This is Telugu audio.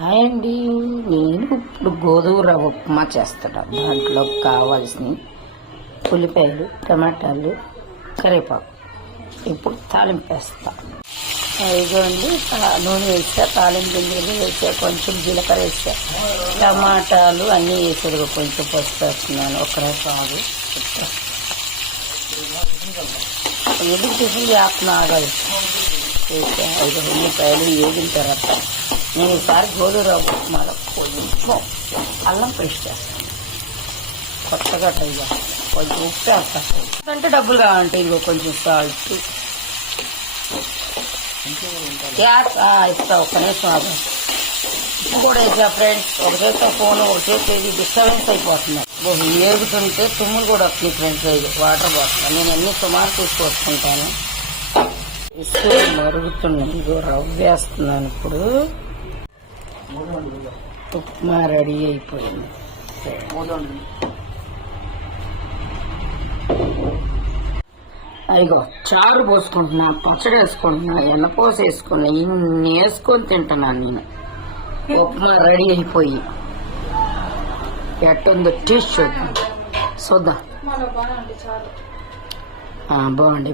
హాయ్ అండి, నేను ఇప్పుడు గోధుమ రవ్వ ఉప్మా చేస్తాను. దాంట్లో కావాల్సిన ఉల్లిపాయలు, టమాటాలు, కరివేపాకు. ఇప్పుడు తాలింపు వేస్తా. ఇదిగోండి, నూనె వేసా, తాలింపు గింజలు వేసా, కొంచెం జీలకర్ర వేసా, టమాటాలు అన్నీ వేసారు. కొంచెం పసుపు వేస్తున్నాను, ఒక్కరే కాదు. ఎందుకు టిఫిన్ చేస్తున్నా ఆగాలి. వేసా 5 ఉల్లిపాయలు వేగిన తర్వాత నేను ఈసారి గోధుమ రవ్వ ఉప్మాలో కొంచెం అల్లం పేస్ట్ చేస్తాను. కొత్తగా ట్రై చేస్తాను. కొంచెం ఉప్పు వేస్తాను అంటే డబ్బులు కావాలంటే ఇదిగో కొంచెం సాల్ట్ ఇస్తా. ఒక్క నిమిషం ఆగా. ఉప్పు కూడా వేసా ఫ్రెండ్స్. ఒక చేత ఫోన్, ఒక చేత ఇది డిస్టర్బెన్స్ అయిపోతున్నాయి. ఏగుతుంటే తుమ్ములు కూడా వస్తున్నాయి ఫ్రెండ్స్. వాటర్ బాటిల్ నేను అన్ని సుమారు తీసుకొచ్చుకుంటాను. ఇసుక మరుగుతున్నాను. ఇదిగో రవ్వ వేస్తున్నాను. ఇప్పుడు ఉప్మా రెడీ అయిపోయింది. అదిగో చారు పోసుకుంటున్నా, పచ్చడి వేసుకుంటున్నా, ఎన్నపోస వేసుకున్నా, ఇన్ని వేసుకొని తింటున్నాను నేను. ఉప్మా రెడీ అయిపోయి ఎట్టుందో టేస్ట్ చూద్దాం. బాగుంది.